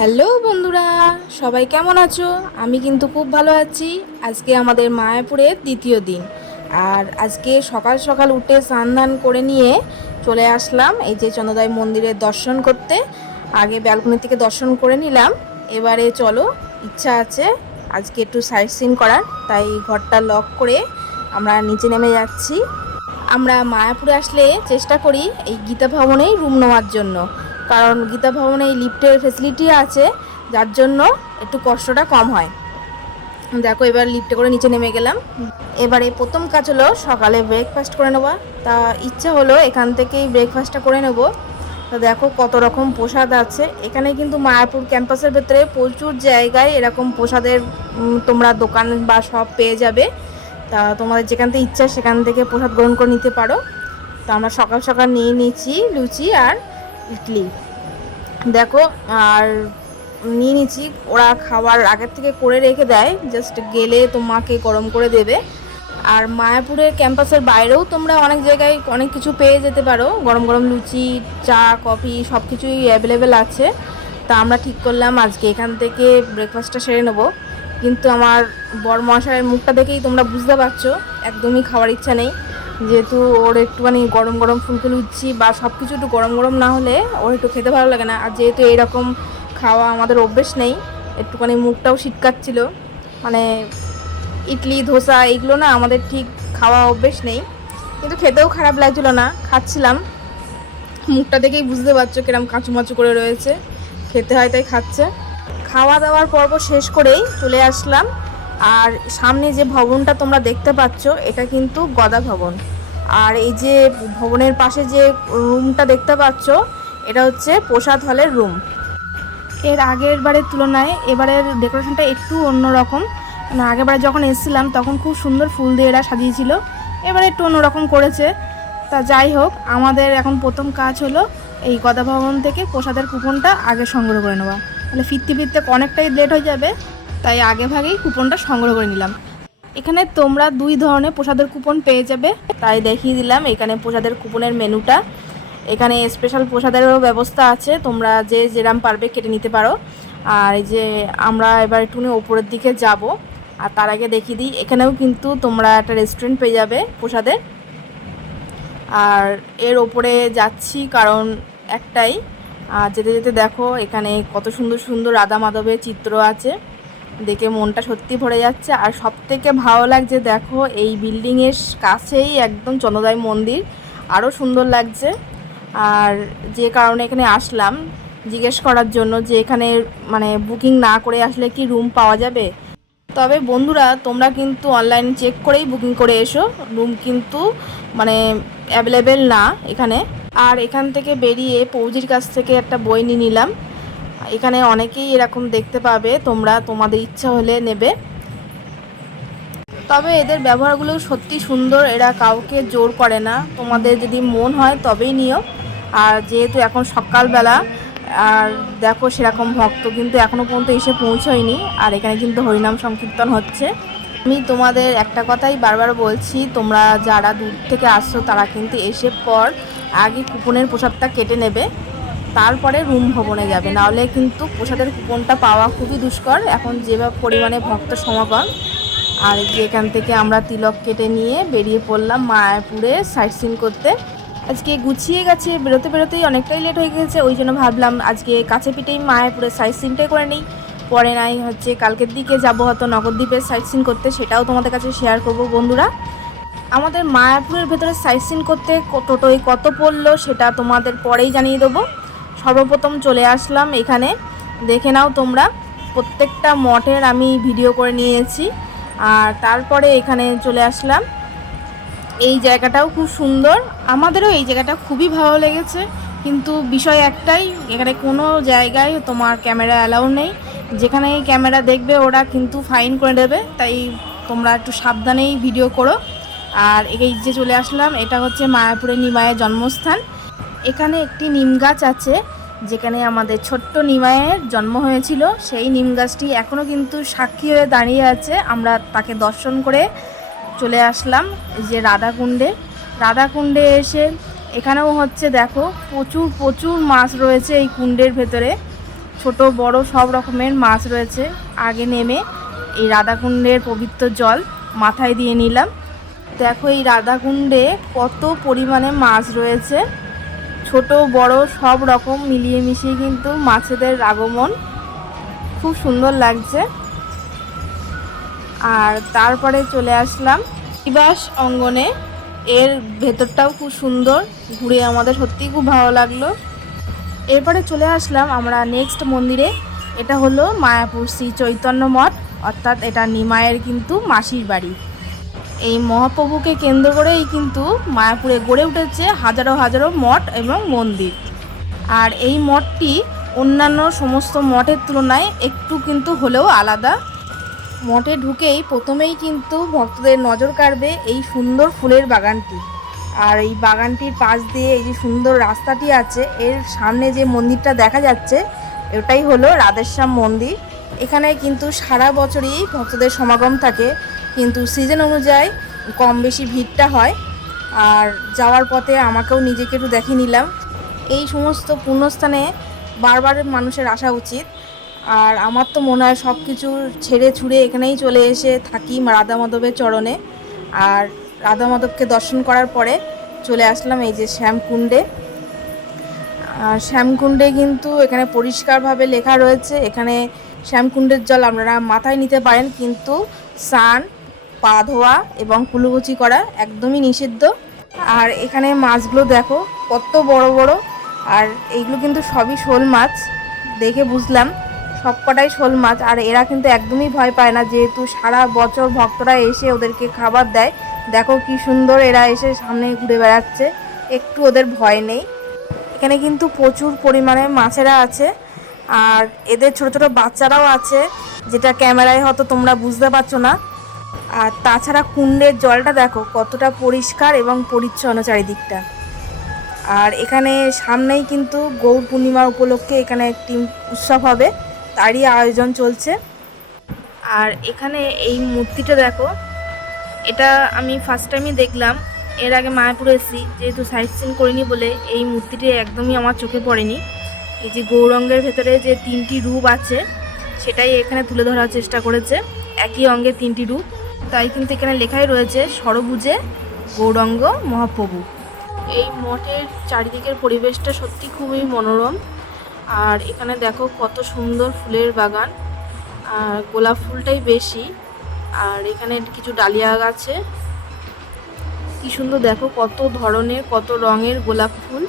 Hello বন্ধুরা, সবাই কেমন আছো? আমি কিন্তু খুব ভালো আছি। আজকে আমাদের মায়াপুরের দ্বিতীয় দিন। আর আজকে সকাল সকাল উঠে স্নান দান করে নিয়ে চলে আসলাম এই যে চন্দ্রোদয় মন্দিরের দর্শন করতে। আগে ব্যালকনি থেকে দর্শন করে নিলাম। এবারে চলো, ইচ্ছা আছে আজকে একটু সাইট সিন করার, তাই ঘরটা লক করে আমরা নিচে নেমে যাচ্ছি। আমরা মায়াপুরে আসলে চেষ্টা করি এই গীতা ভবনেই রুম নেওয়ার জন্য, কারণ গীতা ভবনে এই লিফটের ফেসিলিটি আছে, যার জন্য একটু কষ্টটা কম হয়। দেখো এবার লিফটে করে নিচে নেমে গেলাম। এবারে প্রথম কাজ হলো সকালে ব্রেকফাস্ট করে নেওয়া। তা ইচ্ছা হলো এখান থেকেই ব্রেকফাস্টটা করে নেব। তো দেখো কত রকম প্রসাদ আছে এখানে, কিন্তু মায়াপুর ক্যাম্পাসের ভেতরে প্রচুর জায়গায় এরকম প্রসাদের তোমরা দোকান বা সব পেয়ে যাবে। তা তোমাদের যেখান থেকে ইচ্ছা সেখান থেকে প্রসাদ গ্রহণ করে নিতে পারো। তো আমরা সকাল সকাল নিয়ে নিচ্ছি লুচি আর ইডলি। দেখো, আর নিয়ে নিচ্ছি, ওরা খাবার আগের থেকে করে রেখে দেয়, জাস্ট গেলে তোমাকে গরম করে দেবে। আর মায়াপুরের ক্যাম্পাসের বাইরেও তোমরা অনেক জায়গায় অনেক কিছু পেয়ে যেতে পারো, গরম গরম লুচি, চা, কফি সব কিছুই অ্যাভেলেবেল আছে। তা আমরা ঠিক করলাম আজকে এখান থেকে ব্রেকফাস্টটা সেরে নেবো। কিন্তু আমার বরমশাইয়ের মুখটা দেখেই তোমরা বুঝতে পারছো একদমই খাওয়ার ইচ্ছা নেই, যেহেতু ওর একটুখানি গরম গরম ফুলকো লুচি বা সব কিছু একটু গরম গরম না হলে ওর একটু খেতে ভালো লাগে না। আর যেহেতু এইরকম খাওয়া আমাদের অভ্যেস নেই, একটুখানি মুখটাও শীতকাচ্ছিল। মানে ইডলি ধোসা এইগুলো না আমাদের ঠিক খাওয়া অভ্যেস নেই, কিন্তু খেতেও খারাপ লাগছিলো না, খাচ্ছিলাম। মুখটা দেখেই বুঝতে পারছো কিরম কাঁচুমাচু করে রয়েছে, খেতে হয় তাই খাচ্ছে। খাওয়া দাওয়ার পর্ব শেষ করেই চলে আসলাম। আর সামনে যে ভবনটা তোমরা দেখতে পাচ্ছ এটা কিন্তু গদা ভবন। আর এই যে ভবনের পাশে যে রুমটা দেখতে পাচ্ছ এটা হচ্ছে প্রসাদ হলের রুম। এর আগের বারের তুলনায় এবারের ডেকোরেশনটা একটু অন্যরকম। মানে আগেরবারে যখন এসেছিলাম তখন খুব সুন্দর ফুল দিয়ে এরা সাজিয়েছিল, এবারে একটু অন্যরকম করেছে। তা যাই হোক, আমাদের এখন প্রথম কাজ হলো এই গদা ভবন থেকে প্রসাদের কুপনটা আগে সংগ্রহ করে নেওয়া। মানে ফিরতে ফিরতে অনেকটাই লেট হয়ে যাবে, তাই আগে ভাগেই কুপনটা সংগ্রহ করে নিলাম। এখানে তোমরা দুই ধরনের প্রসাদের কুপন পেয়ে যাবে, তাই দেখিয়ে দিলাম এখানে প্রসাদের কুপনের মেনুটা। এখানে স্পেশাল প্রসাদেরও ব্যবস্থা আছে, তোমরা যে যেরাম পারবে কেটে নিতে পারো। আর এই যে আমরা এবার একটুখানি ওপরের দিকে যাব, আর তার আগে দেখিয়ে দিই এখানেও কিন্তু তোমরা একটা রেস্টুরেন্ট পেয়ে যাবে প্রসাদের। আর এর ওপরে যাচ্ছি কারণ একটাই, যেতে যেতে দেখো এখানে কত সুন্দর সুন্দর রাধা মাধবের চিত্র আছে, দেখে মনটা সত্যি ভরে যাচ্ছে। আর সব থেকে ভালো লাগছে দেখো এই বিল্ডিংয়ের কাছেই একদম চন্দ্রোদয় মন্দির, আরও সুন্দর লাগছে। আর যে কারণে এখানে আসলাম জিজ্ঞেস করার জন্য যে এখানে মানে বুকিং না করে আসলে কি রুম পাওয়া যাবে। তবে বন্ধুরা তোমরা কিন্তু অনলাইন চেক করেই বুকিং করে এসো, রুম কিন্তু মানে অ্যাভেলেবেল না এখানে। আর এখান থেকে বেরিয়ে পৌজির কাছ থেকে একটা বই নিয়ে নিলাম। এখানে অনেকেই এরকম দেখতে পাবে, তোমরা তোমাদের ইচ্ছা হলে নেবে। তবে এদের ব্যবহারগুলো সত্যি সুন্দর, এরা কাউকে জোর করে না, তোমাদের যদি মন হয় তবেই নিও। আর যেহেতু এখন সকালবেলা, আর দেখো সেরকম ভক্ত কিন্তু এখনও পর্যন্ত এসে পৌঁছয়নি। আর এখানে কিন্তু হরিনাম সংকীর্তন হচ্ছে। আমি তোমাদের একটা কথাই বারবার বলছি, তোমরা যারা দূর থেকে আসছো তারা কিন্তু এসে পর আগে কুপনের প্রসাদটা কেটে নেবে, তারপরে রুম ভবনে যাবে, নাহলে কিন্তু প্রসাদের কুপনটা পাওয়া খুবই দুষ্কর এখন যেভাবে পরিমাণে ভক্ত সমাগম। আর যে এখান থেকে আমরা তিলক কেটে নিয়ে বেরিয়ে পড়লাম মায়াপুরে সাইট সিন করতে। আজকে গুছিয়ে গেছে, বেরোতে বেরোতেই অনেকটাই লেট হয়ে গেছে, ওই জন্য ভাবলাম আজকে কাছে পিঠেই মায়াপুরের সাইট সিনটাই করে নিই। পরে নাই হচ্ছে কালকের দিকে যাব হয়তো নগরদ্বীপের সাইট সিন করতে, সেটাও তোমাদের কাছে শেয়ার করব বন্ধুরা। আমাদের মায়াপুরের ভেতরে সাইট সিন করতে টোটোয় কত পড়লো সেটা তোমাদের পরেই জানিয়ে দেবো। সর্বপ্রথম চলে আসলাম এখানে, দেখে নাও তোমরা প্রত্যেকটা মঠের আমি ভিডিও করে নিয়েছি। আর তারপরে এখানে চলে আসলাম, এই জায়গাটাও খুব সুন্দর, আমাদেরও এই জায়গাটা খুবই ভালো লেগেছে। কিন্তু বিষয় একটাই, এখানে কোনো জায়গায় তোমার ক্যামেরা অ্যালাউ নেই, যেখানে ক্যামেরা দেখবে ওরা কিন্তু ফাইন করে দেবে, তাই তোমরা একটু সাবধানেই ভিডিও করো। আর এই যে চলে আসলাম, এটা হচ্ছে মায়াপুরের নিমাইয়ের জন্মস্থান। এখানে একটি নিম গাছ আছে, যেখানে আমাদের ছোট্ট নিমাইয়ের জন্ম হয়েছিল, সেই নিম গাছটি এখনও কিন্তু সাক্ষী হয়ে দাঁড়িয়ে আছে। আমরা তাকে দর্শন করে চলে আসলাম যে রাধাকুণ্ডে এসে এখানেও হচ্ছে দেখো প্রচুর প্রচুর মাছ রয়েছে এই কুণ্ডের ভেতরে। ছোট বড় সব রকমের মাছ রয়েছে। আগে নেমে এই রাধাকুণ্ডের পবিত্র জল মাথায় দিয়ে নিলাম। দেখো এই রাধাকুণ্ডে কত পরিমাণে মাছ রয়েছে, ছোট বড় সব রকম মিলিয়ে মিশিয়ে কিন্তু মাছেদের আগমন, খুব সুন্দর লাগছে। আর তারপরে চলে আসলাম নিবাস অঙ্গনে। এর ভেতরটাও খুব সুন্দর, ঘুরে আমাদের সত্যিই খুব ভালো লাগলো। এরপরে চলে আসলাম আমরা নেক্সট মন্দিরে। এটা হলো মায়াপুর শ্রী চৈতন্য মঠ, অর্থাৎ এটা নিমায়ের কিন্তু মাসির বাড়ি। এই মহাপ্রভুকে কেন্দ্র করেই কিন্তু মায়াপুরে গড়ে উঠেছে হাজারো হাজারো মঠ এবং মন্দির। আর এই মঠটি অন্যান্য সমস্ত মঠের তুলনায় একটু কিন্তু হলেও আলাদা। মঠে ঢুকেই প্রথমেই কিন্তু ভক্তদের নজর কাড়বে এই সুন্দর ফুলের বাগানটি। আর এই বাগানটির পাশ দিয়ে এই যে সুন্দর রাস্তাটি আছে, এর সামনে যে মন্দিরটা দেখা যাচ্ছে এটাই হলো রাধেশ্যাম মন্দির। এখানে কিন্তু সারা বছরই ভক্তদের সমাগম থাকে, কিন্তু সিজন অনুযায়ী কম বেশি ভিড়টা হয়। আর যাওয়ার পথে আমাকেও নিজেকে একটু দেখে নিলাম। এই সমস্ত পুণ্যস্থানে বারবার মানুষের আসা উচিত। আর আমার তো মনে হয় সব কিছু ছেড়ে ছুড়ে এখানেই চলে এসে থাকি রাধা মাধবের চরণে। আর রাধা মাধবকে দর্শন করার পরে চলে আসলাম এই যে শ্যামকুণ্ডে। শ্যামকুণ্ডে কিন্তু এখানে পরিষ্কারভাবে লেখা রয়েছে, এখানে শ্যামকুণ্ডের জল আপনারা মাথায় নিতে পারেন, কিন্তু স্নান, পা ধোয়া এবং কুলুকুচি করা একদমই নিষিদ্ধ। আর এখানে মাছগুলো দেখো কত বড় বড়, আর এইগুলো কিন্তু সবই শোল মাছ, দেখে বুঝলাম সবকটাই শোল মাছ। আর এরা কিন্তু একদমই ভয় পায় না, যেহেতু সারা বছর ভক্তরা এসে ওদেরকে খাবার দেয়। দেখো কি সুন্দর এরা এসে সামনে ঘুরে বেড়াচ্ছে, একটু ওদের ভয় নেই। এখানে কিন্তু প্রচুর পরিমাণে মাছেরা আছে, আর এদের ছোট ছোট বাচ্চারাও আছে, যেটা ক্যামেরায় হয়তো তোমরা বুঝতে পারছো না। আর তাছাড়া কুণ্ডের জলটা দেখো কতটা পরিষ্কার এবং পরিচ্ছন্ন চারিদিকটা। আর এখানে সামনেই কিন্তু গৌর পূর্ণিমা উপলক্ষে এখানে একটি উৎসব হবে, তারই আয়োজন চলছে। আর এখানে এই মূর্তিটা দেখো, এটা আমি ফার্স্ট টাইমই দেখলাম। এর আগে মায়াপুরে এসেছি, যেহেতু সাইট সিন করিনি বলে এই মূর্তিটি একদমই আমার চোখে পড়েনি। এই যে গৌরাঙ্গের ভেতরে যে তিনটি রূপ আছে সেটাই এখানে তুলে ধরার চেষ্টা করেছে, একই অঙ্গে তিনটি রূপ। তাই কিন্তু এখানে লেখাই রয়েছে ষড়ভুজে গৌরাঙ্গ মহাপ্রভু। এই মঠের চারিদিকের পরিবেশটা সত্যি খুবই মনোরম। আর এখানে দেখো কত সুন্দর ফুলের বাগান, আর গোলাপ ফুলটাই বেশি। আর এখানে কিছু ডালিয়া গাছে কি সুন্দর, দেখো কত ধরনের কত রঙের গোলাপ ফুল।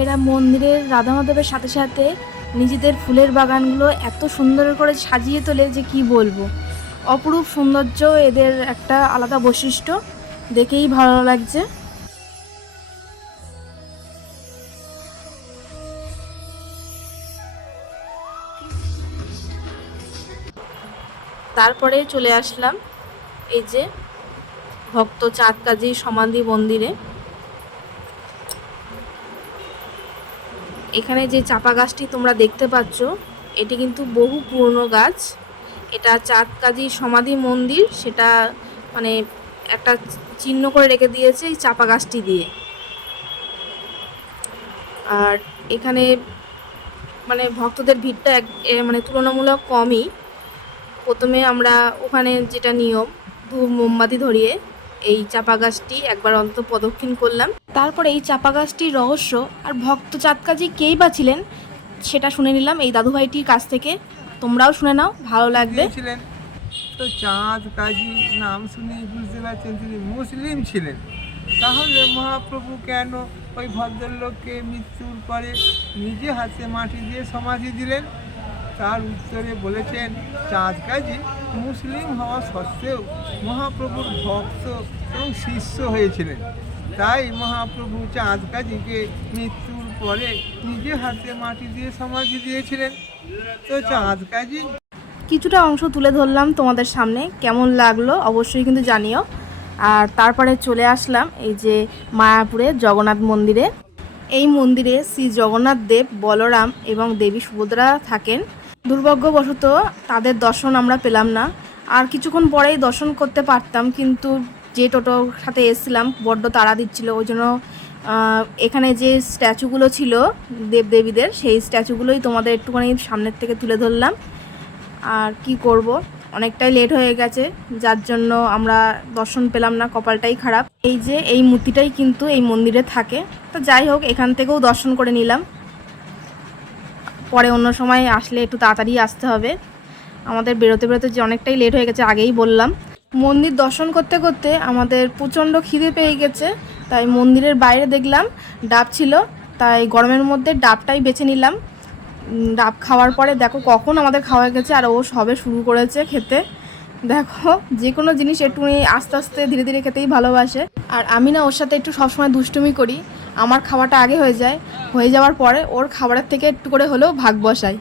এরা মন্দিরের রাধা মাধবের সাথে সাথে নিজেদের ফুলের বাগানগুলো এত সুন্দর করে সাজিয়ে তোলে যে কি বলবো। অপরূপ সৌন্দর্য এদের একটা আলাদা বৈশিষ্ট্য, দেখেই ভালো লাগছে। তারপরে চলে আসলাম এই যে ভক্ত চাঁদ কাজী সমাধি মন্দিরে। এখানে যে চাপা গাছটি তোমরা দেখতে পাচ্ছ এটি কিন্তু বহু পুরনো গাছ। এটা চাঁদ কাজী সমাধি মন্দির, সেটা মানে একটা চিহ্ন করে রেখে দিয়েছে এই চাপা গাছটি দিয়ে। আর এখানে মানে ভক্তদের ভিড়টা মানে তুলনামূলক কমই। প্রথমে আমরা ওখানে যেটা নিয়ম, ধূপ মোমবাতি ধরিয়ে এই চাপা গাছটি একবার অন্তত প্রদক্ষিণ করলাম। তারপরে এই চাপা গাছটির রহস্য আর ভক্ত চাঁদ কাজী কেই বা ছিলেন সেটা শুনে নিলাম এই দাদুভাইটির কাছ থেকে। তোমরাও শুনে নাও, ভালো লাগবে। তো চাঁদ কাজী নাম শুনে বুঝতে পারছেন তিনি মুসলিম ছিলেন। তাহলে মহাপ্রভু কেন ওই ভদ্রলোককে মৃত্যুর পরে নিজে হাতে মাটি দিয়ে সমাধি দিলেন? তার উত্তরে বলেছেন, চাঁদ কাজী মুসলিম হওয়া সত্ত্বেও মহাপ্রভুর ভক্ত এবং শিষ্য হয়েছিলেন। তাই মহাপ্রভু চাঁদ কাজীকে মৃত্যুর পরে নিজে হাতে মাটি দিয়ে সমাধি দিয়েছিলেন। তো চাঁদ কাজী কিছুটা অংশ তুলে ধরলাম তোমাদের সামনে, কেমন লাগলো অবশ্যই কিন্তু জানিও। আর তারপরে চলে আসলাম এই যে মায়াপুরে জগন্নাথ মন্দিরে। এই মন্দিরে শ্রী জগন্নাথ দেব, বলরাম এবং দেবী সুভদ্রা থাকেন। দুর্ভাগ্যবশত তাদের দর্শন আমরা পেলাম না। আর কিছুক্ষণ পরেই দর্শন করতে পারতাম, কিন্তু যে টোটোর সাথে এসেছিলাম বড্ড তাড়া দিচ্ছিল, ওই জন্য এখানে যে স্ট্যাচুগুলো ছিল দেবদেবীদের, সেই স্ট্যাচুগুলোই তোমাদের একটুখানি সামনের থেকে তুলে ধরলাম। আর কি করব, অনেকটাই লেট হয়ে গেছে, যার জন্য আমরা দর্শন পেলাম না, কপালটাই খারাপ। এই যে এই মূর্তিটাই কিন্তু এই মন্দিরে থাকে, তো যাই হোক এখান থেকেও দর্শন করে নিলাম। পরে অন্য সময় আসলে একটু তাড়াতাড়ি আসতে হবে, আমাদের বেরোতে বেরোতে যে অনেকটাই লেট হয়ে গেছে আগেই বললাম। মন্দির দর্শন করতে করতে আমাদের প্রচণ্ড খিদে পেয়ে গেছে, তাই মন্দিরের বাইরে দেখলাম ডাব ছিল, তাই গরমের মধ্যে ডাবটাই বেছে নিলাম। ডাব খাওয়ার পরে দেখো কখন আমাদের খাওয়া গেছে, আর ও সবে শুরু করেছে খেতে। দেখো যে কোনো জিনিস একটু আস্তে আস্তে ধীরে ধীরে খেতেই ভালোবাসে। আর আমি না ওর সাথে একটু সবসময় দুষ্টুমি করি, আমার খাওয়াটা আগে হয়ে যায়, হয়ে যাওয়ার পরে ওর খাবারের থেকে একটু করে হলেও ভাগ বসাই।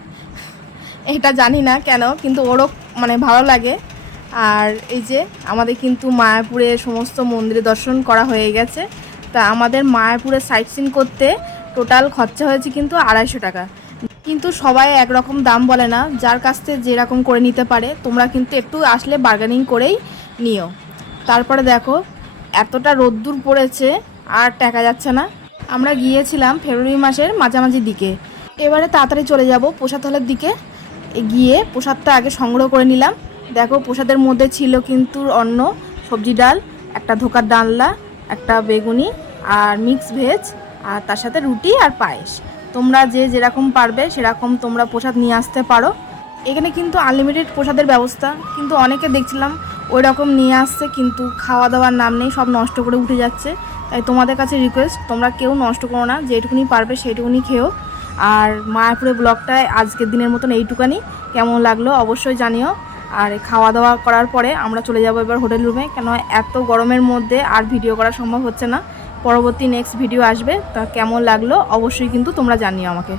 এটা জানি না কেন, কিন্তু ওরও মানে ভালো লাগে। আর এই যে আমাদের কিন্তু মায়াপুরে সমস্ত মন্দিরে দর্শন করা হয়ে গেছে। তা আমাদের মায়াপুরে সাইট সিন করতে টোটাল খরচা হয়েছে কিন্তু 250 টাকা। কিন্তু সবাই একরকম দাম বলে না, যার কাছ থেকে যেরকম করে নিতে পারে। তোমরা কিন্তু একটু আসলে বার্গেনিং করেই নিও। তারপরে দেখো এতটা রোদ্দুর পড়েছে আর টাকা যাচ্ছে না। আমরা গিয়েছিলাম ফেব্রুয়ারি মাসের মাঝামাঝির দিকে, এবারে তাড়াতাড়ি চলে যাব প্রসাদ হলের দিকে। গিয়ে প্রসাদটা আগে সংগ্রহ করে নিলাম। দেখো প্রসাদের মধ্যে ছিল কিন্তু অন্ন, সবজি, ডাল, একটা ধোকার ডালনা, একটা বেগুনি আর মিক্স ভেজ, আর তার সাথে রুটি আর পায়েস। তোমরা যে যেরকম পারবে সেরকম তোমরা প্রসাদ নিয়ে আসতে পারো। এখানে কিন্তু আনলিমিটেড প্রসাদের ব্যবস্থা, কিন্তু অনেকে দেখছিলাম ওই রকম নিয়ে আসছে, কিন্তু খাওয়া দাওয়ার নাম নেই, সব নষ্ট করে উঠে যাচ্ছে। তাই তোমাদের কাছে রিকোয়েস্ট, তোমরা কেউ নষ্ট করো না, যেটুকুনি পারবে সেইটুকুনি খেও। আর মায়াপুরের ব্লগটায় আজকের দিনের মতন এইটুকানি। কেমন লাগলো অবশ্যই জানিও। আর খাওয়া দাওয়া করার পরে আমরা চলে যাব এবার হোটেল রুমে, কেন এত গরমের মধ্যে আর ভিডিও করা সম্ভব হচ্ছে না। পরবর্তী নেক্সট ভিডিও আসবে, তা কেমন লাগলো অবশ্যই কিন্তু তোমরা জানিও আমাকে।